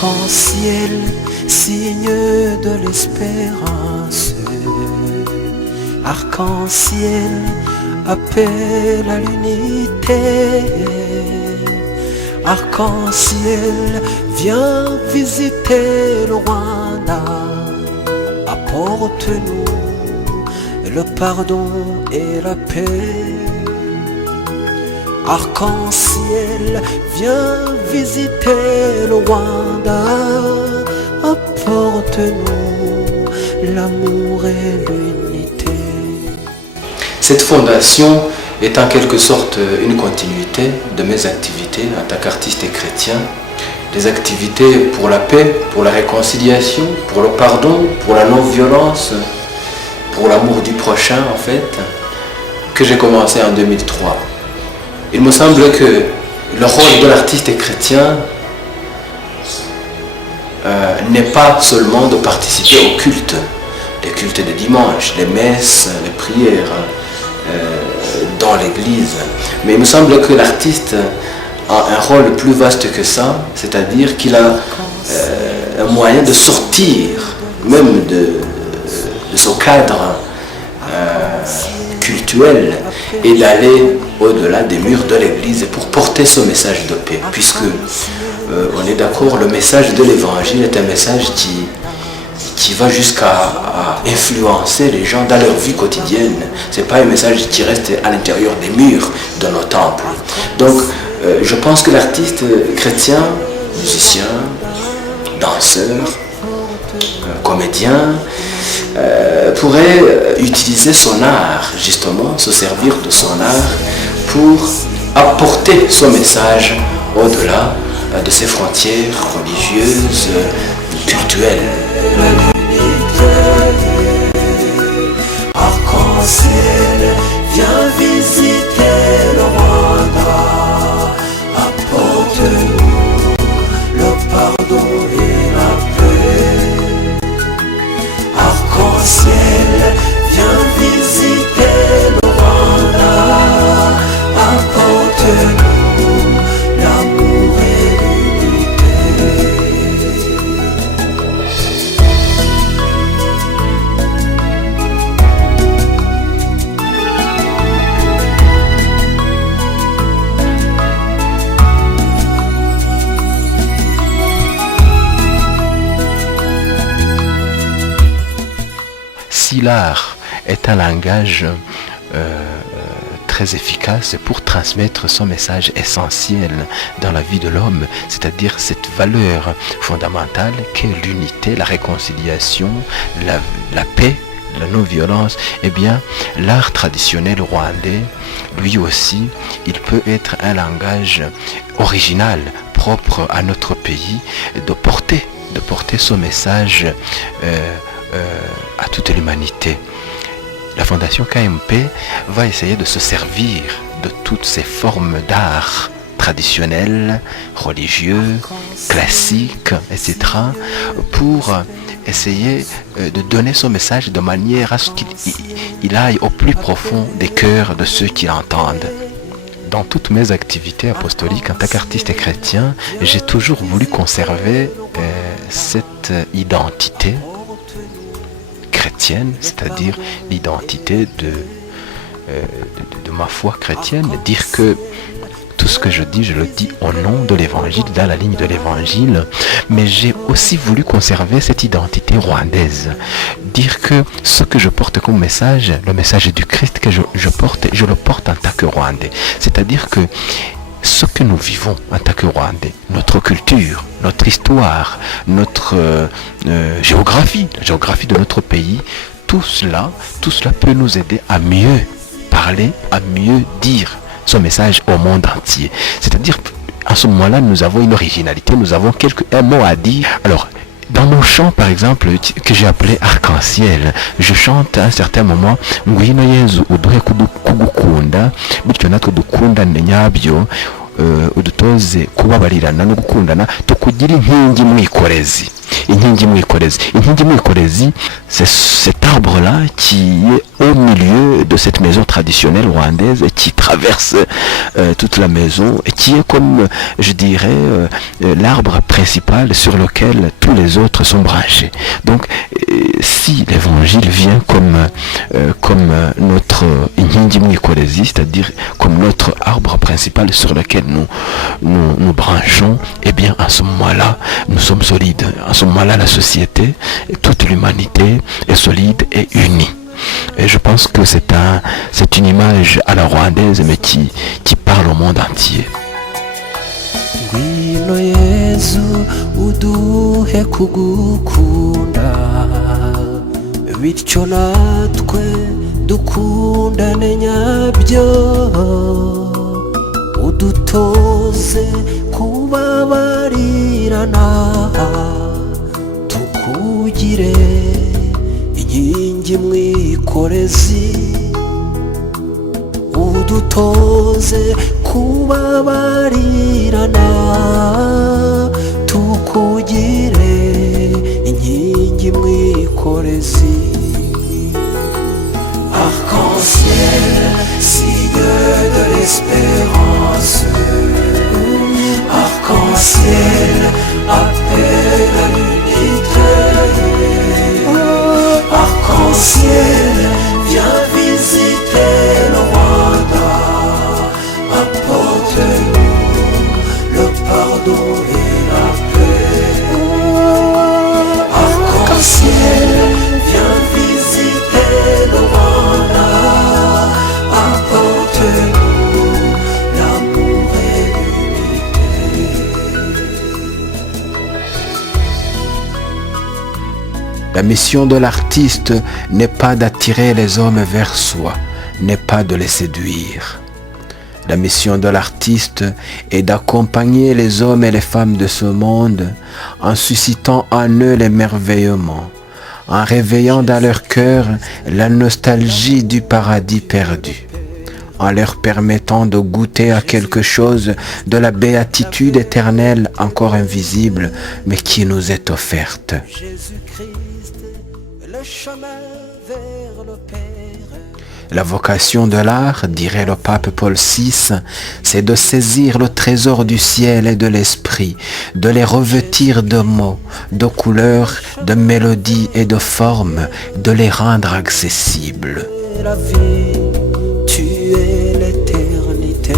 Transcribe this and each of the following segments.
Arc-en-ciel, signe de l'espérance. Arc-en-ciel, appel à l'unité. Arc-en-ciel, viens visiter le Rwanda. Apporte-nous le pardon et la paix. Arc-en-ciel, viens visiter le Rwanda. Apporte-nous l'amour et l'unité. Cette fondation est en quelque sorte une continuité de mes activités en tant qu'artiste et chrétien. Des activités pour la paix, pour la réconciliation, pour le pardon, pour la non-violence, pour l'amour du prochain en fait, que j'ai commencé en 2003. Il me semble que le rôle de l'artiste et chrétien n'est pas seulement de participer au culte, les cultes de dimanche, les messes, les prières dans l'église. Mais il me semble que l'artiste a un rôle plus vaste que ça, c'est-à-dire qu'il a un moyen de sortir même de son cadre cultuel et d'aller au-delà des murs de l'église pour porter ce message de paix, puisque on est d'accord, le message de l'évangile est un message qui va jusqu'à influencer les gens dans leur vie quotidienne. Ce n'est pas un message qui reste à l'intérieur des murs de nos temples. Donc je pense que l'artiste chrétien, musicien, danseur, comédien, pourrait utiliser son art, justement, se servir de son art pour apporter son message au-delà de ses frontières religieuses, culturelles. Arc-en-ciel, viens visiter le Rwanda. Apporte-nous le pardon et la paix. Arc-en-ciel, viens visiter le Rwanda. Apporte-nous l'amour et l'unité. Si l'art est un langage très efficace pour transmettre son message essentiel dans la vie de l'homme, c'est-à-dire cette valeur fondamentale qu'est l'unité, la réconciliation, la paix, la non-violence, eh bien, l'art traditionnel rwandais, lui aussi, il peut être un langage original, propre à notre pays, de porter ce message à toute l'humanité. La Fondation KMP va essayer de se servir de toutes ces formes d'art traditionnels, religieux, classiques, etc., pour essayer de donner son message de manière à ce qu'il aille au plus profond des cœurs de ceux qui l'entendent. Dans toutes mes activités apostoliques en tant qu'artiste et chrétien, j'ai toujours voulu conserver cette identité chrétienne, c'est-à-dire l'identité de ma foi chrétienne, dire que tout ce que je dis, je le dis au nom de l'évangile, dans la ligne de l'évangile, mais j'ai aussi voulu conserver cette identité rwandaise, dire que ce que je porte comme message, le message du Christ que je le porte en tant que Rwandais, c'est-à-dire que ce que nous vivons en tant que Rwandais, notre culture, notre histoire, notre géographie, la géographie de notre pays, tout cela peut nous aider à mieux parler, à mieux dire son message au monde entier. C'est-à-dire, à ce moment-là, nous avons une originalité, nous avons un mot à dire. Alors, dans mon chant, par exemple, que j'ai appelé Arc-en-ciel, je chante à un certain moment Ngwino Yezu uduhe kugukunda bityo natwe dukundane nyabyo udutoze kubabarirana no gukundana tukugire inkingi mwikorezi. inkingi mwikorezi. Inkingi mwikorezi, c'est cet arbre-là qui est au milieu de cette maison traditionnelle rwandaise, qui traverse toute la maison et qui est comme, je dirais, l'arbre principal sur lequel tous les autres sont branchés. Donc, si l'évangile vient comme notre inkingi mwikorezi, c'est-à-dire comme notre arbre principal sur lequel nous branchons, eh bien, à ce moment-là, nous sommes solides. À ce moment-là, la société, toute l'humanité est solide et unie. Et je pense que c'est une image à la rwandaise, mais qui parle au monde entier. Ngwino Yezu uduhe kugukunda, bityo natwe dukundane nyabyo, udutoze kubabarirana, tukugire inkingi mwikorezi, udutoze kubabarirana, tukugire inkingi mwikorezi. Arc-en-ciel, signe de l'espérance, arc-en-ciel, appel à l'unité, arc-en-ciel, viens visiter le Rwanda, apporte-nous le pardon et la paix. Arc-en-ciel, viens visiter le Rwanda, apporte-nous l'amour et l'unité. La mission de l'artiste n'est pas d'attirer les hommes vers soi, n'est pas de les séduire. La mission de l'artiste est d'accompagner les hommes et les femmes de ce monde en suscitant en eux l'émerveillement, en réveillant dans leur cœur la nostalgie du paradis perdu, en leur permettant de goûter à quelque chose de la béatitude éternelle encore invisible, mais qui nous est offerte. Jésus-Christ, le chemin vers le Père. La vocation de l'art, dirait le pape Paul VI, c'est de saisir le trésor du ciel et de l'esprit, de les revêtir de mots, de couleurs, de mélodies et de formes, de les rendre accessibles. La vie, tu es l'éternité.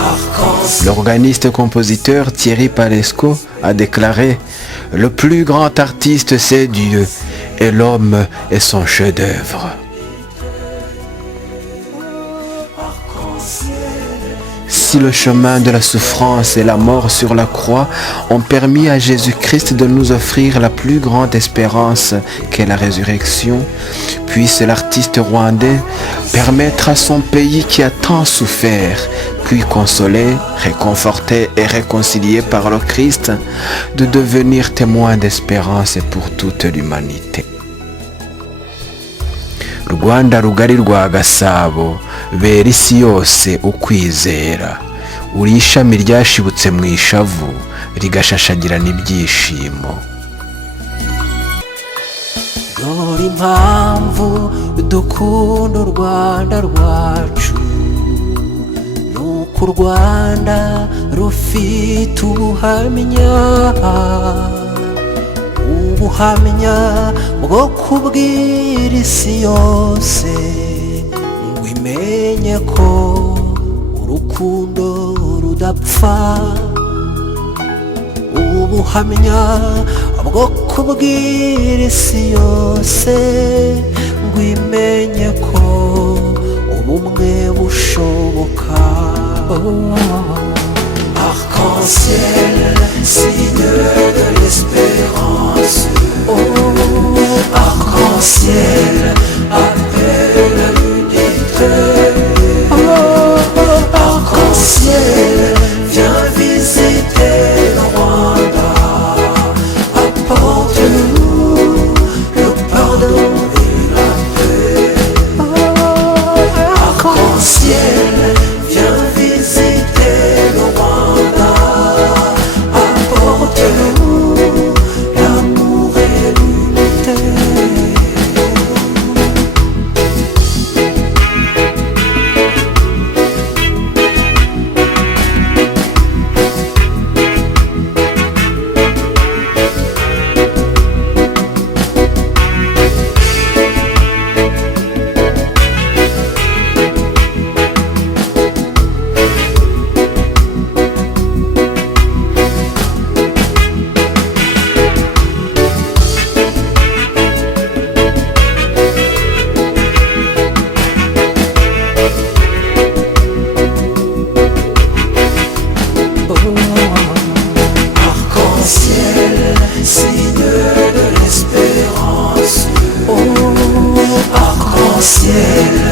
Arc-en-ciel. L'organiste-compositeur Thierry Palesco a déclaré « Le plus grand artiste, c'est Dieu, et l'homme est son chef-d'œuvre. » Si le chemin de la souffrance et la mort sur la croix ont permis à Jésus-Christ de nous offrir la plus grande espérance qu'est la résurrection, puisse l'artiste rwandais permettre à son pays qui a tant souffert, puis consolé, réconforté et réconcilié par le Christ, de devenir témoin d'espérance pour toute l'humanité. Rwanda rugari rwa Gasabo, bera isi yose ukwizera, uri ishami ryashibutse mu ishavu rigashashagirana ibyishimo. Dore impamvu dukunda u Rwanda rwacu, nuko u Rwanda rufite ubuhamya bwo kubwira isi yose ngo imenye ko urukundo rudapfa, ubuhamya bwo kubwira isi yose ngo imenye ko ubumwe bushoboka. Arc-en-ciel, signe de l'espérance, arc-en-ciel, appel à l'unité, arc-en-ciel, viens visiter le Rwanda, apporte-nous le pardon et la paix. Arc-en-ciel, viens visiter le Rwanda, apporte-nous Arc-en-ciel, signe de l'espérance. Arc-en-ciel,